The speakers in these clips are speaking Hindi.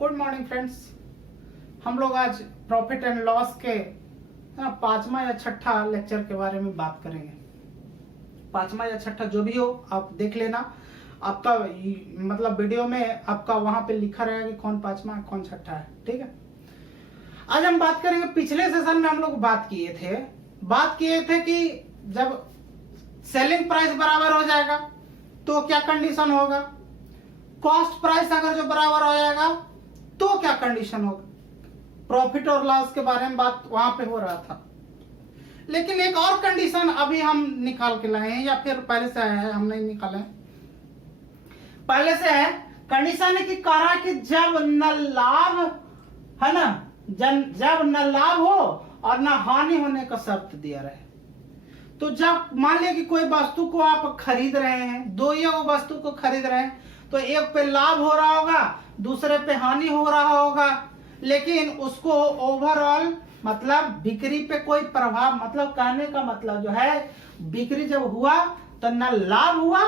Good morning friends. हम लोग आज प्रॉफिट एंड लॉस के पांचवा या छठा लेक्चर के बारे में बात करेंगे। पांचवा या छठा जो भी हो आप देख लेना, आपका मतलब वीडियो में आपका वहां पे लिखा रहेगा कि कौन पांचवा है कौन छठा है। ठीक है, आज हम बात करेंगे। पिछले सेशन में हम लोग बात किए थे कि जब सेलिंग प्राइस बराबर हो जाएगा तो क्या कंडीशन होगा, कॉस्ट प्राइस अगर जो बराबर हो जाएगा तो क्या कंडीशन होगा। प्रॉफिट और लॉस के बारे में बात वहां पे हो रहा था, लेकिन एक और कंडीशन अभी हम निकाल के लाए हैं, या फिर पहले से आया है, हम नहीं निकाले हैं, पहले से है। कंडीशन है कि कहा कि जब न लाभ है ना, जब न लाभ हो और न हानि होने का शर्त दिया रहे। तो जब मान लिया कि कोई वस्तु को आप खरीद रहे हैं, दो ही वस्तु को खरीद रहे हैं, तो एक पे लाभ हो रहा होगा, दूसरे पे हानि हो रहा होगा, लेकिन उसको ओवरऑल मतलब बिक्री पे कोई प्रभाव, मतलब कहने का मतलब जो है बिक्री जब हुआ तो न लाभ हुआ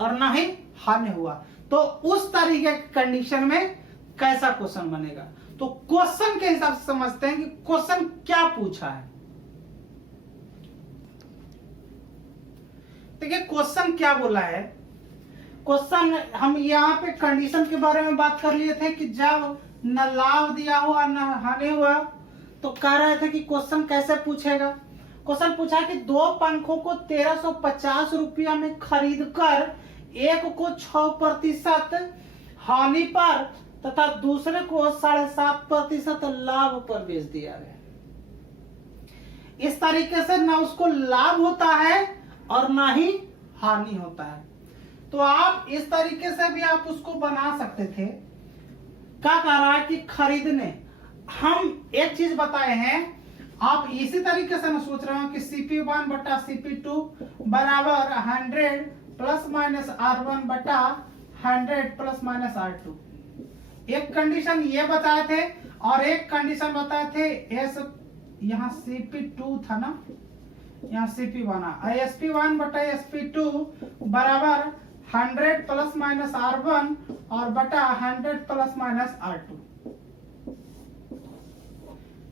और न ही हानि हुआ। तो उस तरीके की कंडीशन में कैसा क्वेश्चन बनेगा। तो क्वेश्चन के हिसाब से समझते हैं कि क्वेश्चन क्या पूछा है। देखिए क्वेश्चन क्या बोला है। क्वेश्चन हम यहाँ पे कंडीशन के बारे में बात कर लिए थे कि जब न लाभ दिया हुआ न हानि हुआ, तो कह रहे थे कि क्वेश्चन कैसे पूछेगा। क्वेश्चन पूछा कि दो पंखों को 1350 रुपया में खरीदकर एक को 6% हानि पर तथा दूसरे को 7.5% लाभ पर बेच दिया गया। इस तरीके से ना उसको लाभ होता है और ना ही हानि होता है। तो आप इस तरीके से भी आप उसको बना सकते थे। क्या कह रहा है कि खरीदने, हम एक चीज बताए हैं, आप इसी तरीके से ना सोच रहे हो कि CP1 बटा CP2 बराबर 100 प्लस माइनस R1 बटा 100 प्लस माइनस R2। एक कंडीशन ये बताए थे और एक कंडीशन बताए थे एस, यहाँ CP2 था ना, यहाँ CP1 SP1 बटा SP2 बराबर 100 प्लस माइनस R1 और बटा 100 प्लस माइनस R2।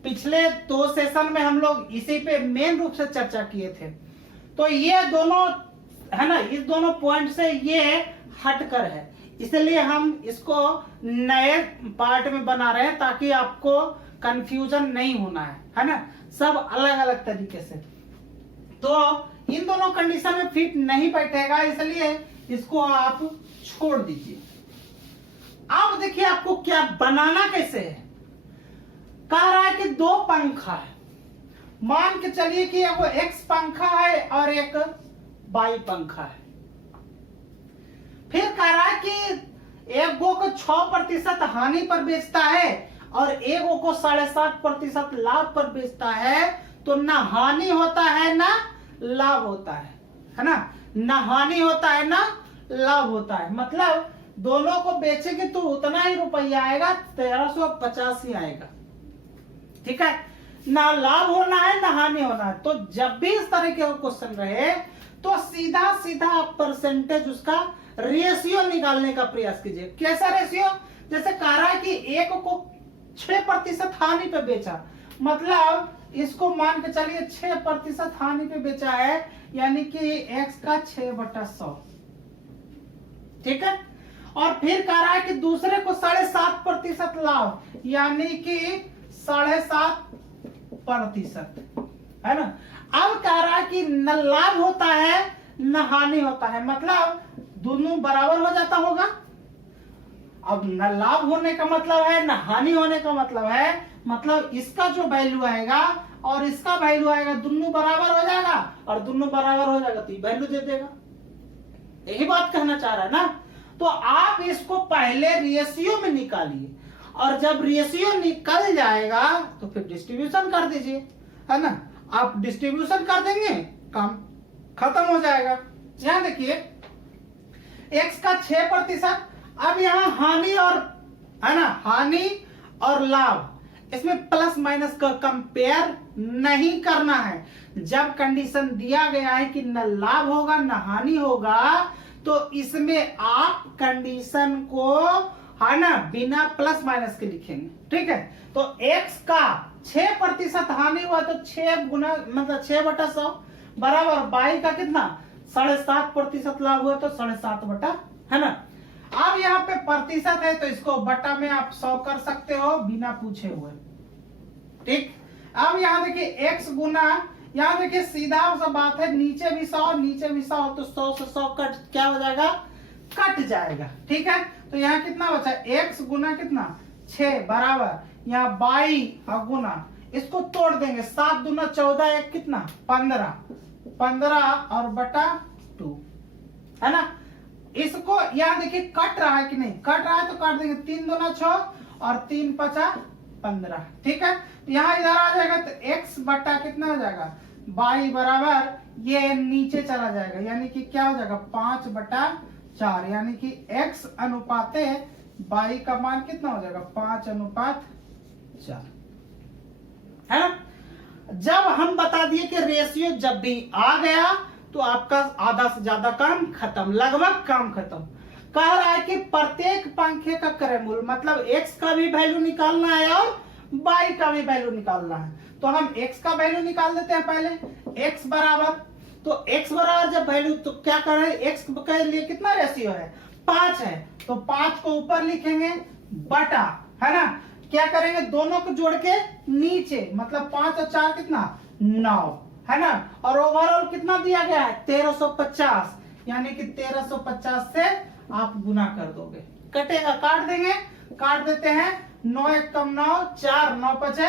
पिछले दो सेशन में हम लोग इसी पे मेन रूप से चर्चा किए थे। तो ये दोनों है ना, इस दोनों पॉइंट से ये हटकर है, इसलिए हम इसको नए पार्ट में बना रहे हैं ताकि आपको कंफ्यूजन नहीं होना है ना, सब अलग अलग तरीके से। तो इन दोनों कंडीशन में फिट नहीं बैठेगा, इसलिए इसको आप छोड़ दीजिए। अब देखिए आपको क्या बनाना कैसे है। कह रहा है कि दो पंखा है, मान के चलिए कि वो X पंखा है और एक Y पंखा है। फिर कह रहा है कि एक को 6% हानि पर बेचता है और एक को 7.5% लाभ पर बेचता है। तो ना हानि होता है ना लाभ होता है ना, ना हानि होता है ना लाभ होता है। मतलब दोनों को बेचेंगे तो उतना ही रुपया आएगा, 1350 ही आएगा। ठीक है, ना लाभ होना है ना हानि होना है। तो जब भी इस तरह के क्वेश्चन रहे तो सीधा सीधा आप परसेंटेज, उसका रेशियो निकालने का प्रयास कीजिए। कैसा रेशियो, जैसे कह रहा है कि एक को 6% हानि पे बेचा, मतलब इसको मान के चलिए 6% हानि पे बेचा है, यानी कि x का 6/100। ठीक है, और फिर कह रहा है कि दूसरे को 7.5% लाभ, यानी कि 7.5% है ना। अब कह रहा है कि न लाभ होता है न हानि होता है, मतलब दोनों बराबर हो जाता होगा। अब न लाभ होने का मतलब है न हानि होने का मतलब है, मतलब इसका जो वैल्यू आएगा और इसका वैल्यू आएगा, दोनों बराबर हो जाएगा, और दोनों बराबर हो जाएगा तो वैल्यू दे देगा। यही बात कहना चाह रहा है ना। तो आप इसको पहले रेशियो में निकालिए, और जब रेशियो निकल जाएगा तो फिर डिस्ट्रीब्यूशन कर दीजिए, है ना। आप डिस्ट्रीब्यूशन कर देंगे, काम खत्म हो जाएगा। यहां देखिए x का 6%, अब यहाँ हानि और है ना, हानि और लाभ, इसमें प्लस माइनस का कंपेयर नहीं करना है। जब कंडीशन दिया गया है कि न लाभ होगा न हानि होगा, तो इसमें आप कंडीशन को है ना, बिना प्लस माइनस के लिखेंगे। ठीक है, तो x का 6% हानि हुआ तो 6 गुना मतलब 6/100 बराबर y का कितना 7.5% लाभ हुआ तो 7.5 बटा, है ना। अब यहाँ पे प्रतिशत है तो इसको बटा में आप 100 कर सकते हो बिना पूछे हुए। ठीक, अब यहाँ देखिए x गुना, यहाँ देखिए सीधा सा बात है, नीचे भी 100 नीचे भी 100 तो 100 से 100 कट क्या हो जाएगा, कट जाएगा। ठीक है, तो यहाँ कितना बचा, x गुना कितना 6 बराबर यहाँ 22 और गुना, इसको तोड़ देंगे 7 दूना 14, एक कितना 15 और बटा 2, है ना। इसको यहाँ देखिए कट रहा है कि नहीं, कट रहा है तो काट देंगे, 3 दूना 6 और 3 5 15। ठीक है, यहाँ इधर आ जाएगा तो x बटा कितना हो जाएगा y बराबर ये नीचे चला जाएगा, यानी कि क्या हो जाएगा 5/4, यानी कि x अनुपाते y का मान कितना हो जाएगा 5:4, है ना। जब हम बता दिए कि रेशियो जब भी आ गया तो आपका आधा से ज्यादा काम खत्म, लगभग काम खत्म। कह रहा है कि प्रत्येक पंखे का क्रयमूल्य, मतलब x का भी वैल्यू निकालना है और y का भी वैल्यू निकालना है। तो हम x का वैल्यू निकाल देते हैं पहले, x बराबर, तो x बराबर जब वैल्यू तो क्या कर रहे हैं, x के लिए कितना रेशियो है 5 है, तो 5 को ऊपर लिखेंगे बटा, है ना, क्या करेंगे दोनों को जोड़ के नीचे, मतलब 5 और 4 कितना 9, है ना, और ओवरऑल कितना दिया गया है 1350, यानी कि 1350 से आप गुना कर दोगे, कटेगा, काट देंगे, काट देते हैं, 9 1 कम 9, 4 9 5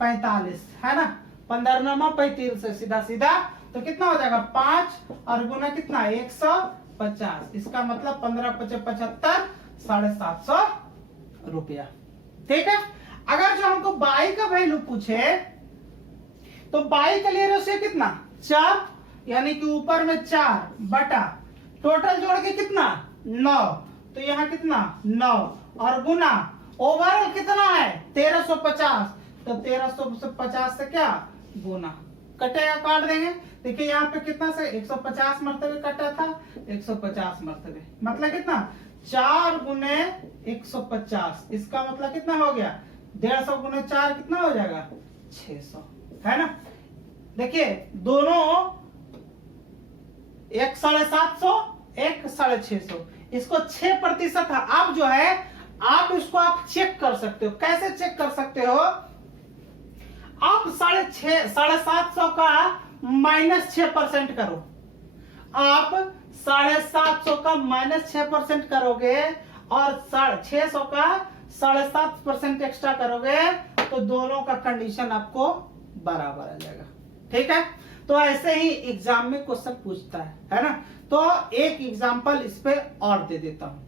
45, है ना, 15 9 35 से सीधा सीधा तो कितना हो जाएगा 5 और गुना कितना 150, इसका मतलब 15 5 75, 750 रुपया। ठीक है, अगर जो हमको बाई का वैल्यू पूछे तो बाई के लिए रेशियो कितना 4, यानी कि ऊपर में 4 बटा टोटल जोड़ के कितना 9, तो यहाँ कितना 9 और गुना ओवरऑल कितना है 1350, तो 1350 से क्या गुना, कटेगा, काट देंगे। देखिए यहाँ पे कितना से 150 मरतबे कटा था, 150 मरतबे, मतलब कितना 4 गुने 150, इसका मतलब कितना हो गया 150 गुने 4 कितना हो जाएगा 600, है ना। देखिए दोनों एक 750 एक 650, इसको 6% है। अब जो है आप इसको आप चेक कर सकते हो, कैसे चेक कर सकते हो, आप 750 का -6% करो, आप 750 का -6% करोगे और 600 का 7.5% एक्स्ट्रा करोगे तो दोनों का कंडीशन आपको बराबर आ जाएगा। ठीक है, तो ऐसे ही एग्जाम में क्वेश्चन पूछता है ना। तो एक एग्जांपल इस पे और दे देता हूं।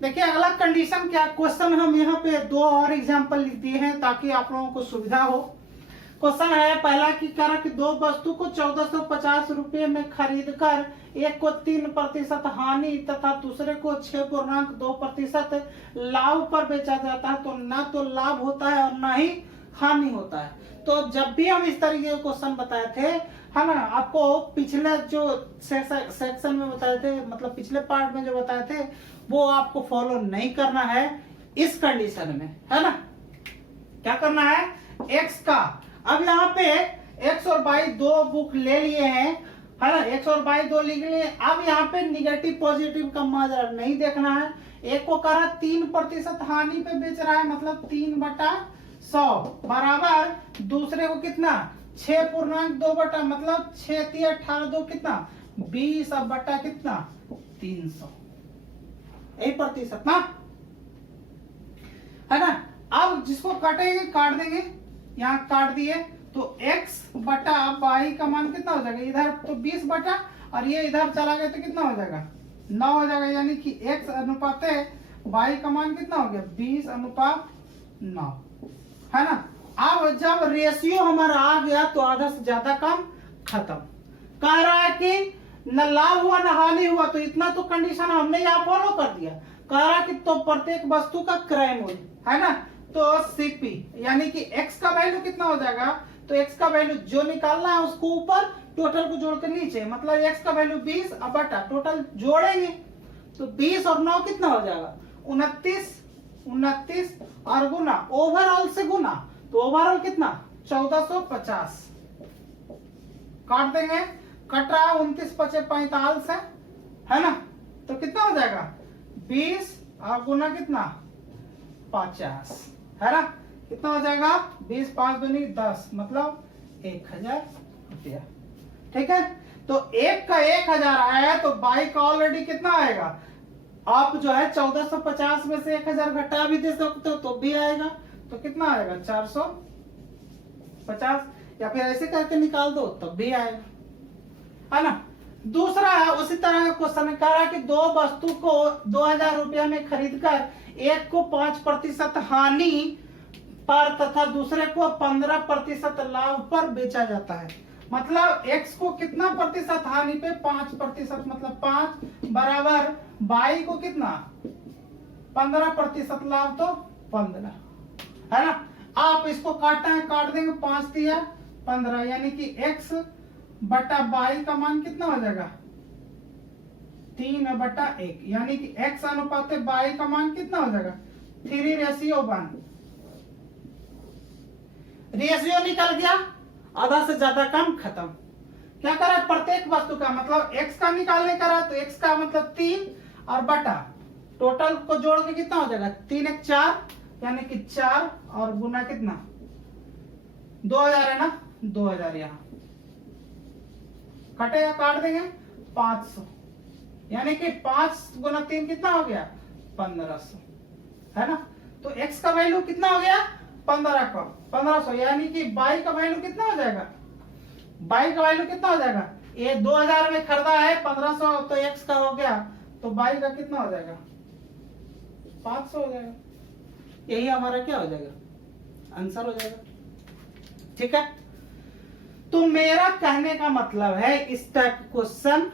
देखिए अगला कंडीशन क्या, क्वेश्चन हम यहाँ पे 2 और एग्जांपल लिख दिए हैं ताकि आप लोगों को सुविधा हो। क्वेश्चन है पहला की कह रहा कि 2 वस्तु को 1450 रुपए में खरीदकर एक को 3% हानि तथा दूसरे को 6.2% लाभ पर बेचा जाता है, तो ना तो लाभ होता है और ना ही हानि होता है। तो जब भी हम इस तरीके के क्वेश्चन बताए थे, है ना, आपको पिछले जो सेक्शन में बताए थे, मतलब पिछले पार्ट में जो बताए थे वो आपको फॉलो नहीं करना है इस कंडीशन में, है ना। क्या करना है, x का, अब यहाँ पे x और y 2 बुक ले लिए हैं, है ना, x और y 2 लिख लिए। अब यहाँ पे निगेटिव पॉजिटिव का माजरा नहीं देखना है। एक को कह रहा 3% हानि पे बेच रहा है, मतलब 3/100 बराबर दूसरे को कितना 6.2 बटा, मतलब 6 3 18 2 कितना 20 अब बटा कितना 300, यही प्रतिशत ना, है ना। अब जिसको काटेंगे काट देंगे, यहाँ काट दिए तो x बटा y का मान कितना हो जाएगा, इधर तो 20 बटा और ये इधर चला गया तो कितना हो जाएगा 9 हो जाएगा, यानी कि x अनुपात y का मान कितना हो गया 20:9, है ना। अब जब रेशियो हमारा आ गया तो आधा से ज्यादा काम खत्म। कह रहा है कि न लाभ हुआ न हानि हुआ, तो इतना तो कंडीशन हमने यहाँ फॉलो कर दिया। कह रहा है कि तो प्रत्येक वस्तु का क्रय मूल्य, है ना, तो सीपी यानी कि x का वैल्यू कितना हो जाएगा, तो x का वैल्यू जो निकालना है उसको ऊपर टोटल को जोड़ कर नीचे, मतलब x का वैल्यू 20 अब बटा टोटल जोड़ेंगे तो 20 और 9 कितना हो जाएगा 29, 29 और गुना ओवरऑल से गुना, तो ओवरऑल कितना 1450 काट देंगे, कट रहा 29 पचे 45 है ना, तो कितना हो जाएगा 20 और गुना कितना 50 है ना, कितना हो जाएगा 20 5 दूनी 10 मतलब 1000 रुपया। ठीक है, तो एक का 1000 आया तो बाई का ऑलरेडी कितना आएगा, आप जो है 1450 में से 1000 घटा भी दे सकते हो तो भी आएगा, तो कितना आएगा 450, या फिर ऐसे करके निकाल दो तब भी आएगा, है ना। दूसरा है उसी तरह का क्वेश्चन कह रहा है कि दो वस्तु को 2000 रुपया में खरीदकर एक को 5% हानि पर तथा दूसरे को 15% लाभ पर बेचा जाता है। मतलब x को कितना प्रतिशत हानि पे 5%, मतलब 5 बराबर बाई को कितना 15% लाभ तो 15 है ना। आप इसको काटना है काट देंगे, 5 दिया 15 यानी कि x बटा बाई का मान कितना हो जाएगा 3/1 यानी कि x अनुपात बाई का मान कितना हो जाएगा 3:1। रेशियो निकल गया, आधा से ज्यादा कम खत्म। क्या करा प्रत्येक वस्तु का मतलब x का निकालने करा तो x का मतलब 3 और बटा टोटल को जोड़ के कितना हो जाएगा 3 1 4 यानी कि 4 और गुना कितना 2000 है ना, 2000 यहाँ कटेगा काट देंगे 500 यानी कि 5 गुना 3 कितना हो गया 1500 है ना। तो x का वैल्यू कितना हो गया 1500 यानी कि बाई का वैल्यू कितना हो जाएगा, बाई का वैल्यू कितना हो जाएगा, ये 2000 में खरीदा है 1500 तो x का हो गया तो बाई का कितना हो जाएगा 500 हो जाएगा। यही हमारा क्या हो जाएगा आंसर हो जाएगा। ठीक है, तो मेरा कहने का मतलब है इस टाइप क्वेश्चन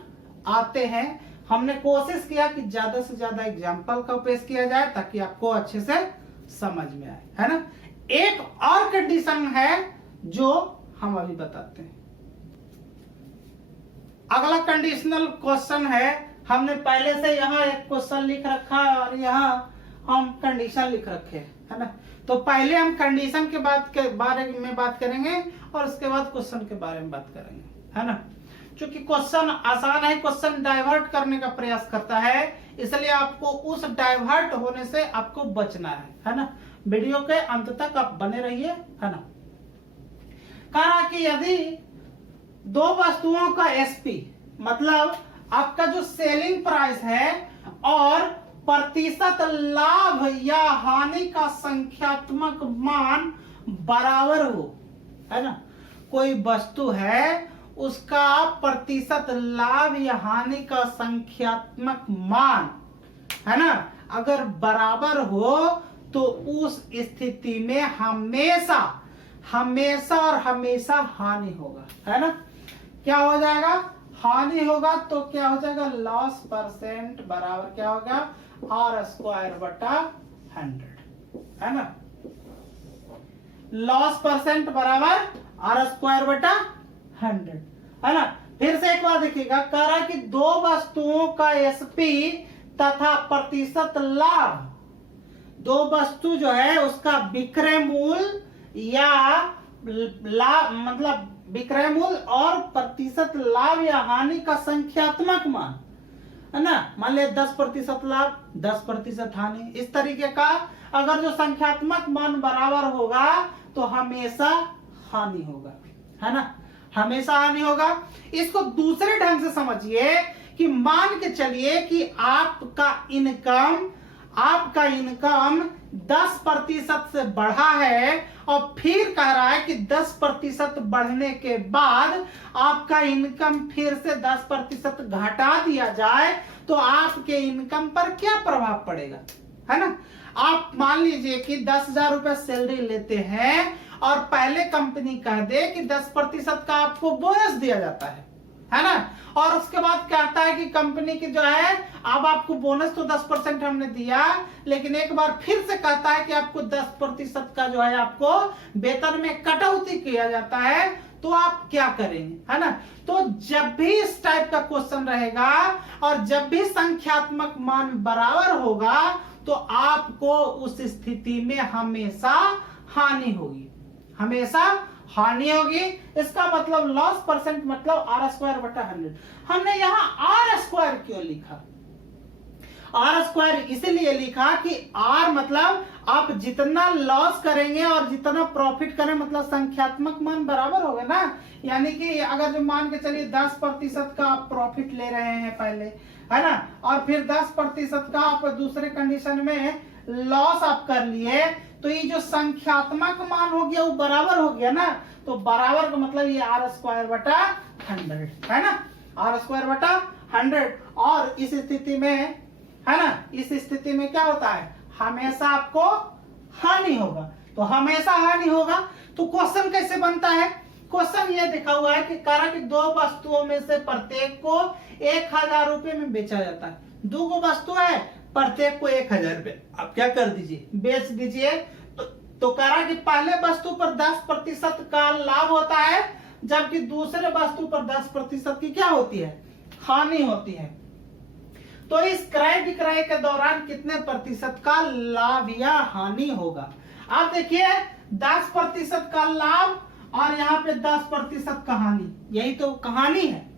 आते हैं, हमने कोशिश किया कि ज्यादा से ज्यादा एग्जाम्पल का पेश किया जाए ताकि आपको अच्छे से समझ में आए, है ना। एक और कंडीशन है जो हम अभी बताते हैं। अगला कंडीशनल क्वेश्चन है, हमने पहले से यहाँ एक क्वेश्चन लिख रखा है और यहाँ हम कंडीशन लिख रखे है ना। तो पहले हम कंडीशन के बारे में बात करेंगे और उसके बाद क्वेश्चन के बारे में बात करेंगे, है ना। क्योंकि क्वेश्चन आसान है, क्वेश्चन डाइवर्ट करने का प्रयास करता है, इसलिए आपको उस डाइवर्ट होने से आपको बचना है ना। वीडियो के अंत तक आप बने रहिए, है ना। कहा कि यदि दो वस्तुओं का एसपी मतलब आपका जो सेलिंग प्राइस है और प्रतिशत लाभ या हानि का संख्यात्मक मान बराबर हो, है ना। कोई वस्तु है उसका प्रतिशत लाभ या हानि का संख्यात्मक मान, है ना, अगर बराबर हो तो उस स्थिति में हमेशा हमेशा और हमेशा हानि होगा, है ना। क्या हो जाएगा हानि होगा तो क्या हो जाएगा लॉस परसेंट बराबर क्या होगा r²/100, है ना। लॉस परसेंट बराबर r²/100, है ना। फिर से एक बार देखिएगा, कह रहा कि दो वस्तुओं का एसपी तथा प्रतिशत लाभ, दो वस्तु जो है उसका विक्रय मूल्य या लाभ मतलब विक्रय मूल्य और प्रतिशत लाभ या हानि का संख्यात्मक मान, है ना। मान लिया 10% लाभ 10% हानि, इस तरीके का अगर जो संख्यात्मक मान बराबर होगा तो हमेशा हानि होगा, है ना, हमेशा हानि होगा। इसको दूसरे ढंग से समझिए कि मान के चलिए कि आपका इनकम 10% से बढ़ा है और फिर कह रहा है कि 10% बढ़ने के बाद आपका इनकम फिर से 10% घटा दिया जाए तो आपके इनकम पर क्या प्रभाव पड़ेगा, है ना। आप मान लीजिए कि 10,000 रुपए सैलरी लेते हैं और पहले कंपनी कह दे कि 10% का आपको बोनस दिया जाता है ना। और उसके बाद कहता है कि कंपनी की जो है अब आपको बोनस तो 10% हमने दिया, लेकिन एक बार फिर से कहता है कि आपको 10% का जो है आपको वेतन में कटौती किया जाता है। तो आप क्या करेंगे, है ना। तो जब भी इस टाइप का क्वेश्चन रहेगा और जब भी संख्यात्मक मान बराबर होगा तो आपको उस स्थिति में हमेशा हानि होगी, हमेशा हानि होगी। इसका मतलब लॉस परसेंट मतलब r²/100। हमने यहाँ r² क्यों लिखा, r² इसलिए लिखा कि r मतलब आप जितना लॉस करेंगे और जितना प्रॉफिट करें मतलब संख्यात्मक मान बराबर होगा ना। यानी कि अगर जो मान के चलिए 10% का आप प्रॉफिट ले रहे हैं पहले, है ना, और फिर 10% का आप दूसरे कंडीशन में लॉस आप कर लिए, तो ये जो संख्यात्मक मान हो गया वो बराबर हो गया ना। तो बराबर का मतलब ये r²/100 है ना, r²/100। और इस स्थिति में, है ना, इस स्थिति में क्या होता है, हमेशा आपको हानि होगा। तो हमेशा हानि होगा तो क्वेश्चन कैसे बनता है, क्वेश्चन ये दिखा हुआ है कि कारक की 2 वस्तुओं में से प्रत्येक को 1000 रुपए में बेचा जाता है। 2 वस्तु है, प्रत्येक को 1000 रुपए, आप क्या कर दीजिए, बेच दीजिए। तो कारक की पहले वस्तु पर 10% का लाभ होता है, जबकि दूसरे वस्तु पर 10% की क्या होती है, हानि होती है। तो इस क्रय विक्रय के दौरान कितने प्रतिशत का लाभ या हानि होगा। आप देखिए 10% का लाभ और यहाँ पे 10% का हानि, यही तो कहानी है।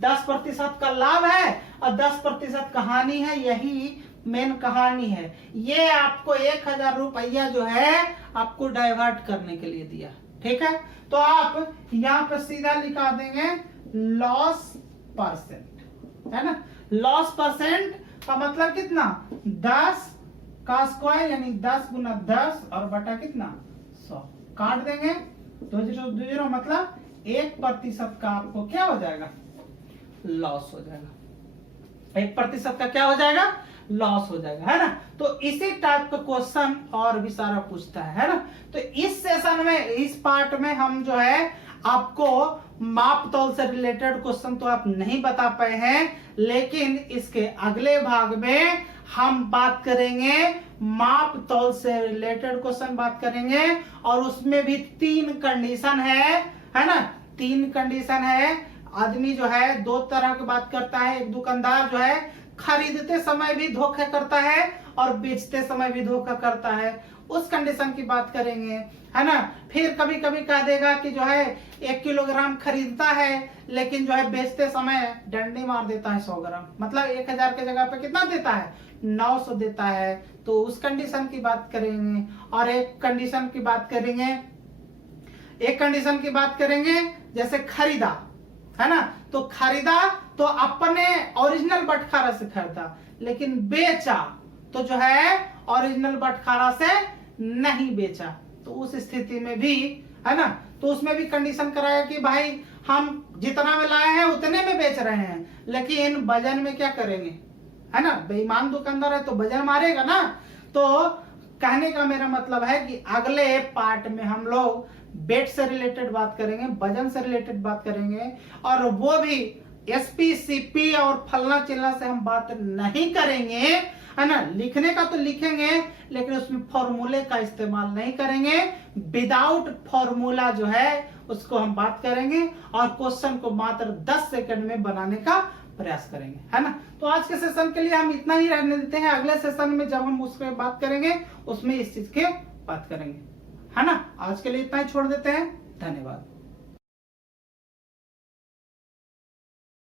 10% का लाभ है और 10% का हानि है, यही मेन कहानी है। ये आपको 1000 रुपया जो है आपको डाइवर्ट करने के लिए दिया, ठीक है। तो आप यहाँ पे सीधा लिखा देंगे लॉस परसेंट, है ना। लॉस परसेंट का मतलब कितना, 10 का स्क्वायर यानी 10 × 10 और बटा कितना 100, काट देंगे 20 मतलब 1% का आपको क्या हो जाएगा, लॉस हो जाएगा। 1% का क्या हो जाएगा, लॉस हो जाएगा, है ना। तो इसी टाइप का क्वेश्चन और भी सारा पूछता है ना। तो इस सेशन में, इस पार्ट में हम जो है आपको माप तौल से रिलेटेड क्वेश्चन तो आप नहीं बता पाए हैं, लेकिन इसके अगले भाग में हम बात करेंगे माप तौल से रिलेटेड क्वेश्चन बात करेंगे। और उसमें भी 3 कंडीशन है ना, 3 कंडीशन है। आदमी जो है 2 तरह की बात करता है, एक दुकानदार जो है खरीदते समय भी धोखा करता है और बेचते समय भी धोखा करता है, उस कंडीशन की बात करेंगे, है ना। फिर कभी कभी कह देगा कि जो है 1 किलोग्राम खरीदता है लेकिन जो है बेचते समय डंडी मार देता है 100 ग्राम, मतलब 1000 के जगह पे कितना देता है, 900 देता है। तो उस कंडीशन की बात करेंगे। और एक कंडीशन की बात करेंगे जैसे खरीदा, है ना, तो खरीदा तो अपने ओरिजिनल बटखारा से खरीदा, लेकिन बेचा तो जो है ओरिजिनल बटखारा से नहीं बेचा। तो उस स्थिति में भी, है ना, तो उसमें भी कंडीशन कराया कि भाई हम जितना में लाए हैं उतने में बेच रहे हैं, लेकिन वजन में क्या करेंगे, है ना, बेईमान दुकानदार है तो वजन मारेगा ना। तो कहने का मेरा मतलब है कि अगले पार्ट में हम लोग वेट से रिलेटेड बात करेंगे, वजन से रिलेटेड बात करेंगे, और वो भी एसपी सीपी और फलना चिल्ला से हम बात नहीं करेंगे, है ना। लिखने का तो लिखेंगे लेकिन उसमें फॉर्मूले का इस्तेमाल नहीं करेंगे, विदाउट फॉर्मूला जो है उसको हम बात करेंगे और क्वेश्चन को मात्र 10 सेकंड में बनाने का प्रयास करेंगे, है ना। तो आज के सेशन के लिए हम इतना ही रहने देते हैं। अगले सेशन में जब हम उसके बात करेंगे उसमें इस चीज की बात करेंगे, है ना। आज के लिए इतना ही छोड़ देते हैं। धन्यवाद।